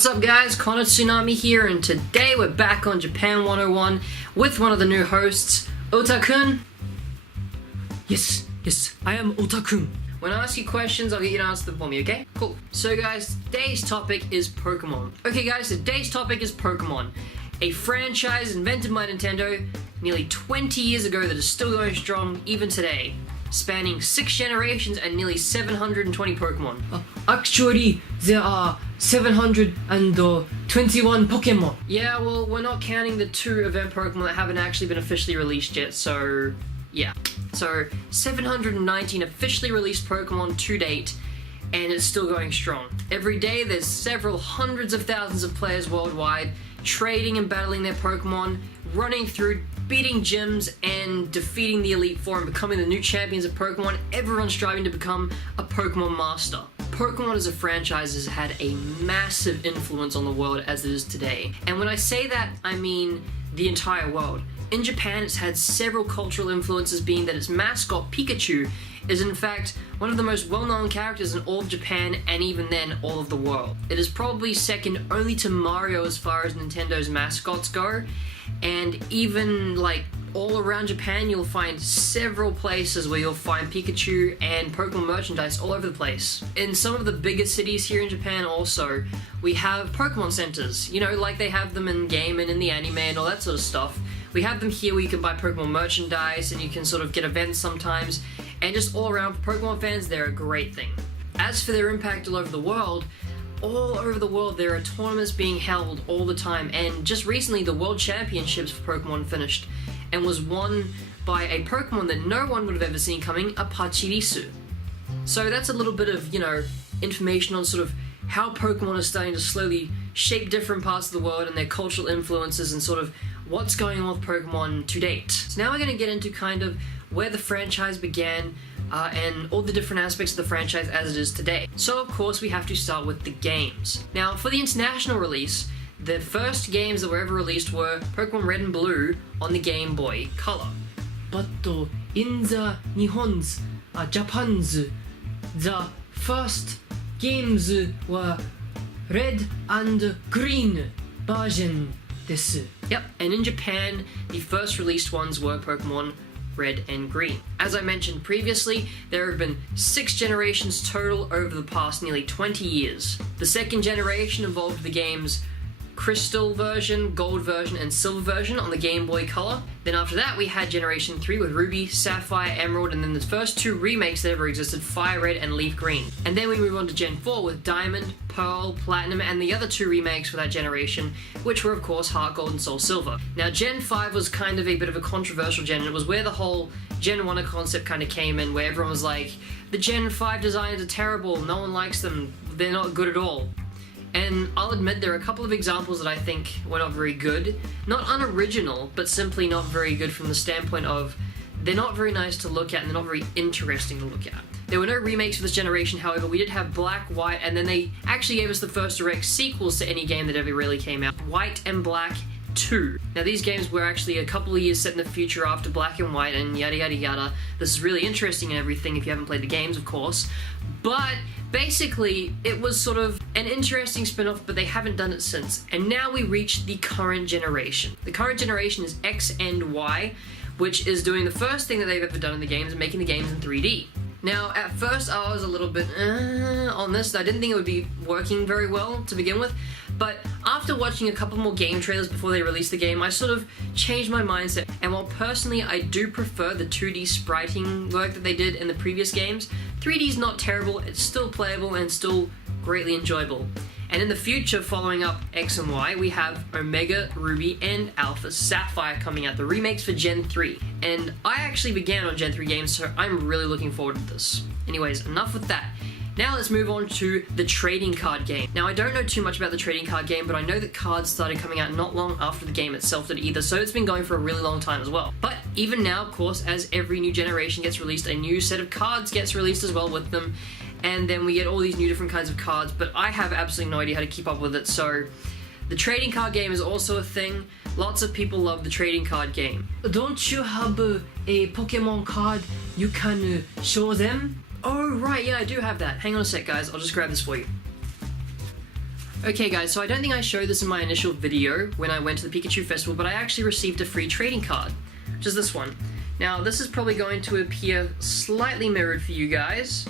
What's up guys, ConnorTsunami here, and today we're back on Japan 101 with one of the new hosts, Ota-kun. Yes, I am Ota-kun. When I ask you questions, I'll get you to answer them for me, okay? Cool. So guys, today's topic is Pokemon. Okay guys, today's topic is Pokemon. A franchise invented by Nintendo nearly 20 years ago that is still going strong even today. Spanning 6 generations and nearly 720 Pokemon. Actually, there are 721 Pokemon. Yeah, well, we're not counting the 2 event Pokemon that haven't actually been officially released yet, so yeah. So, 719 officially released Pokemon to date, and it's still going strong. Every day, there's several hundreds of thousands of players worldwide trading and battling their Pokemon, running through, beating gyms, and defeating the Elite Four and becoming the new champions of Pokemon. Everyone's striving to become a Pokemon master. Pokemon as a franchise has had a massive influence on the world as it is today. And when I say that, I mean the entire world. In Japan, it's had several cultural influences, being that its mascot, Pikachu, is in fact one of the most well-known characters in all of Japan, and even then, all of the world. It is probably second only to Mario as far as Nintendo's mascots go, and even like all around Japan, you'll find several places where you'll find Pikachu and Pokemon merchandise all over the place. In some of the bigger cities here in Japan also, we have Pokemon centers, you know, like they have them in game and in the anime and all that sort of stuff. We have them here where you can buy Pokemon merchandise and you can sort of get events sometimes, and just all around, for Pokemon fans, they're a great thing. As for their impact all over the world there are tournaments being held all the time, and just recently the World Championships for Pokemon finished and was won by a Pokemon that no one would have ever seen coming, a Pachirisu. So that's a little bit of, you know, information on sort of how Pokemon is starting to slowly shape different parts of the world and their cultural influences and sort of what's going on with Pokemon to date. So now we're going to get into kind of where the franchise began and all the different aspects of the franchise as it is today. So of course we have to start with the games. Now for the international release, the first games that were ever released were Pokemon Red and Blue on the Game Boy Color. But in the Nihon's, Japan's, the first games were red and green version desu. Yep, and in Japan, the first released ones were Pokemon Red and Green. As I mentioned previously, there have been 6 generations total over the past nearly 20 years. The second generation involved the games Crystal version, Gold version, and Silver version on the Game Boy Color. Then after that, we had Generation 3 with Ruby, Sapphire, Emerald, and then the first 2 remakes that ever existed, Fire Red and Leaf Green. And then we move on to Gen 4 with Diamond, Pearl, Platinum, and the other 2 remakes for that generation, which were of course Heart Gold and Soul Silver. Now Gen 5 was kind of a bit of a controversial gen. It was where the whole Gen 1 concept kind of came in, where everyone was like, the Gen 5 designs are terrible, no one likes them, they're not good at all. And I'll admit there are a couple of examples that I think were not very good. Not unoriginal, but simply not very good from the standpoint of they're not very nice to look at and they're not very interesting to look at. There were no remakes for this generation, however. We did have Black, White, and then they actually gave us the first direct sequels to any game that ever really came out. White and Black 2. Now these games were actually a couple of years set in the future after Black and White and yada yada yada. This is really interesting and everything if you haven't played the games, of course. But basically, it was sort of an interesting spin-off, but they haven't done it since. And now we reach the current generation. The current generation is X and Y, which is doing the first thing that they've ever done in the games, making the games in 3D. Now, at first I was a little bit on this. I didn't think it would be working very well to begin with, but after watching a couple more game trailers before they released the game, I sort of changed my mindset. And while personally I do prefer the 2D spriting work that they did in the previous games, 3D is not terrible, it's still playable and still greatly enjoyable. And in the future, following up X and Y, we have Omega, Ruby, and Alpha Sapphire coming out, the remakes for Gen 3. And I actually began on Gen 3 games, so I'm really looking forward to this. Anyways, enough with that. Now let's move on to the trading card game. Now I don't know too much about the trading card game, but I know that cards started coming out not long after the game itself did either, so it's been going for a really long time as well. But even now, of course, as every new generation gets released, a new set of cards gets released as well with them, and then we get all these new different kinds of cards, but I have absolutely no idea how to keep up with it, so the trading card game is also a thing. Lots of people love the trading card game. Don't you have a Pokemon card you can show them? Oh, right, yeah, I do have that. Hang on a sec, guys. I'll just grab this for you. Okay guys, so I don't think I showed this in my initial video when I went to the Pikachu Festival, but I actually received a free trading card, which is this one. Now, this is probably going to appear slightly mirrored for you guys.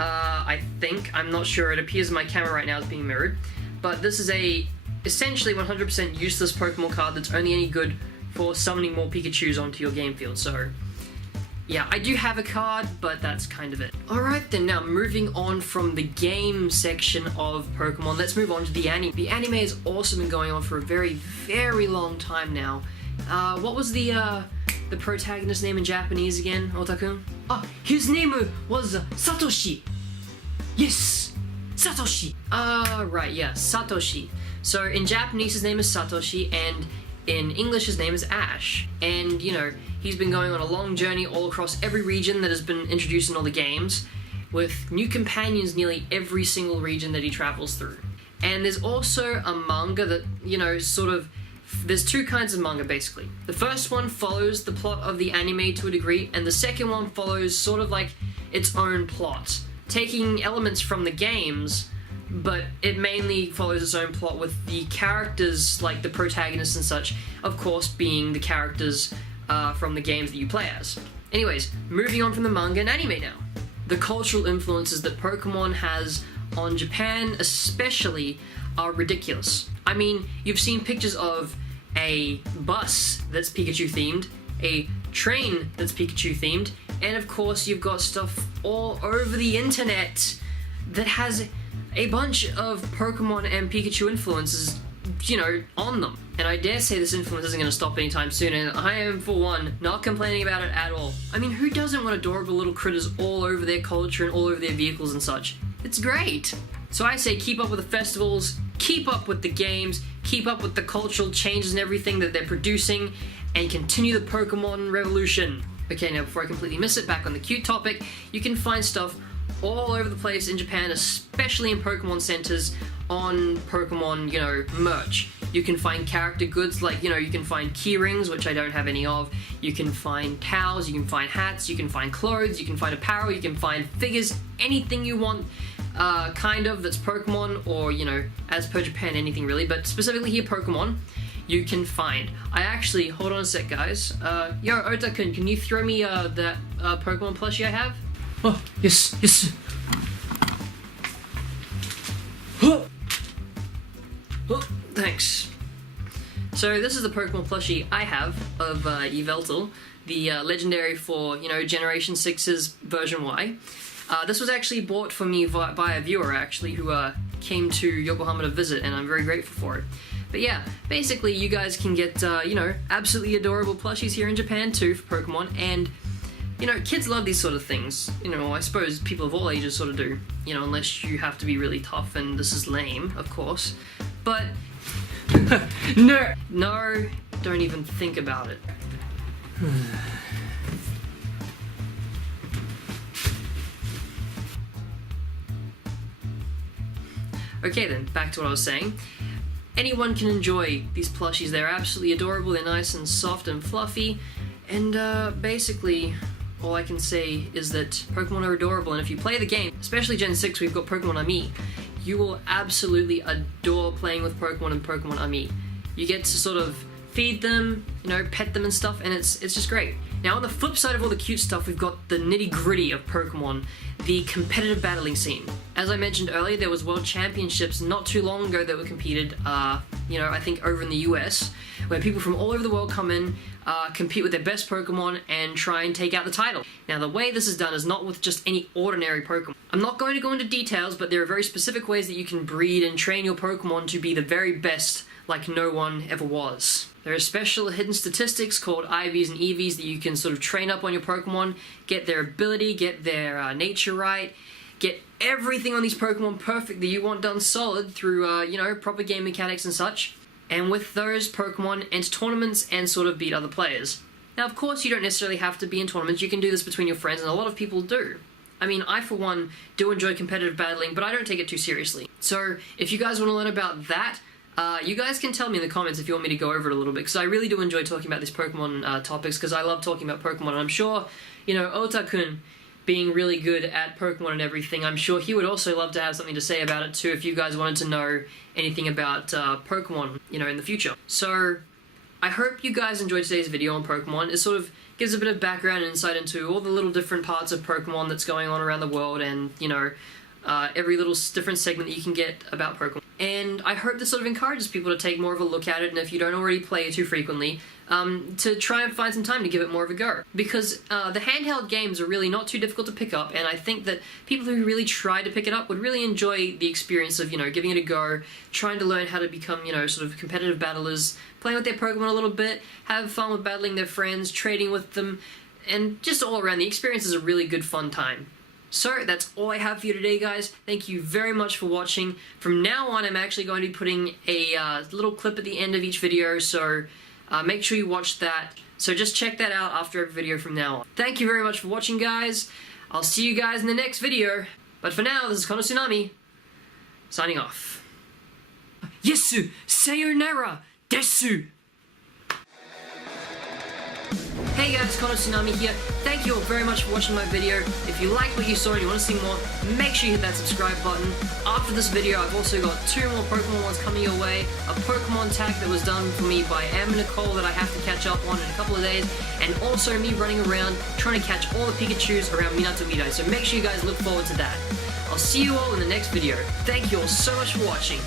I think. I'm not sure. It appears in my camera right now as being mirrored. But this is a essentially 100% useless Pokemon card that's only any good for summoning more Pikachus onto your game field, so... yeah, I do have a card, but that's kind of it. Alright then, now moving on from the game section of Pokemon, let's move on to the anime. The anime has also been going on for a very, very long time now. What was the protagonist's name in Japanese again, Ota-kun? Ah, his name was Satoshi. Yes, Satoshi. Right, yeah, Satoshi. So in Japanese his name is Satoshi, and in English his name is Ash. And, you know, he's been going on a long journey all across every region that has been introduced in all the games, with new companions nearly every single region that he travels through. And there's also a manga that, you know, sort of... there's two kinds of manga, basically. The first one follows the plot of the anime to a degree, and the second one follows sort of like its own plot, taking elements from the games, but it mainly follows its own plot with the characters, like the protagonists and such, of course being the characters from the games that you play as. Anyways, moving on from the manga and anime now. The cultural influences that Pokemon has on Japan especially are ridiculous. I mean, you've seen pictures of a bus that's Pikachu themed, a train that's Pikachu themed, and of course you've got stuff all over the internet that has a bunch of Pokemon and Pikachu influences, you know, on them. And I dare say this influence isn't going to stop anytime soon, and I am, for one, not complaining about it at all. I mean, who doesn't want adorable little critters all over their culture and all over their vehicles and such? It's great! So I say keep up with the festivals, keep up with the games, keep up with the cultural changes and everything that they're producing, and continue the Pokemon revolution. Okay, now before I completely miss it, back on the cute topic, you can find stuff all over the place in Japan, especially in Pokemon centers, on Pokemon, you know, merch. You can find character goods like, you know, you can find key rings, which I don't have any of, you can find towels, you can find hats, you can find clothes, you can find apparel, you can find figures, anything you want, kind of, that's Pokemon, or, you know, as per Japan, anything really, but specifically here, Pokemon, you can find. I actually, hold on a sec, guys. Yo, Ota-kun, can you throw me, that, Pokemon plushie I have? Oh, yes, yes. Oh, thanks. So this is the Pokemon plushie I have of Yveltal, the legendary for, you know, Generation 6's version Y. This was actually bought for me by a viewer, actually, who came to Yokohama to visit, and I'm very grateful for it. But yeah, basically you guys can get, you know, absolutely adorable plushies here in Japan too for Pokemon, and, you know, kids love these sort of things. You know, I suppose people of all ages sort of do, you know, unless you have to be really tough, and this is lame, of course. But... No! No, don't even think about it. Okay then, back to what I was saying. Anyone can enjoy these plushies. They're absolutely adorable, they're nice and soft and fluffy, and basically all I can say is that Pokemon are adorable, and if you play the game, especially Gen 6, we've got Pokemon Ami, you will absolutely adore playing with Pokemon and Pokemon Ami. You get to sort of feed them, you know, pet them and stuff, and it's just great. Now on the flip side of all the cute stuff, we've got the nitty-gritty of Pokemon, the competitive battling scene. As I mentioned earlier, there was World Championships not too long ago that were competed, you know, I think over in the US, where people from all over the world come in, compete with their best Pokemon and try and take out the title. Now the way this is done is not with just any ordinary Pokemon. I'm not going to go into details, but there are very specific ways that you can breed and train your Pokemon to be the very best like no one ever was. There are special hidden statistics called IVs and EVs that you can sort of train up on your Pokemon, get their ability, get their nature right, get everything on these Pokemon perfect that you want done solid through, you know, proper game mechanics and such. And with those Pokemon, enter tournaments and sort of beat other players. Now, of course, you don't necessarily have to be in tournaments. You can do this between your friends, and a lot of people do. I mean, I, for one, do enjoy competitive battling, but I don't take it too seriously. So, if you guys want to learn about that, you guys can tell me in the comments if you want me to go over it a little bit, because I really do enjoy talking about these Pokemon topics, because I love talking about Pokemon, and I'm sure, you know, Ota-kun, being really good at Pokemon and everything. I'm sure he would also love to have something to say about it too if you guys wanted to know anything about Pokemon, you know, in the future. So, I hope you guys enjoyed today's video on Pokemon. It sort of gives a bit of background and insight into all the little different parts of Pokemon that's going on around the world and, you know, every little different segment that you can get about Pokemon. And I hope this sort of encourages people to take more of a look at it, and if you don't already play it too frequently, to try and find some time to give it more of a go. Because the handheld games are really not too difficult to pick up, and I think that people who really try to pick it up would really enjoy the experience of, you know, giving it a go, trying to learn how to become, you know, sort of competitive battlers, playing with their Pokemon a little bit, have fun with battling their friends, trading with them, and just all around, the experience is a really good fun time. So, that's all I have for you today, guys. Thank you very much for watching. From now on, I'm actually going to be putting a little clip at the end of each video, so make sure you watch that. So just check that out after every video from now on. Thank you very much for watching, guys. I'll see you guys in the next video. But for now, this is ConnorTsunami, signing off. Yesu, sayonara, desu. Hey guys, ConnorTsunami here. Thank you all very much for watching my video. If you liked what you saw and you want to see more, make sure you hit that subscribe button. After this video, I've also got 2 more Pokemon ones coming your way. A Pokemon tag that was done for me by Am and Nicole that I have to catch up on in a couple of days. And also me running around trying to catch all the Pikachus around Minato Midai. So make sure you guys look forward to that. I'll see you all in the next video. Thank you all so much for watching.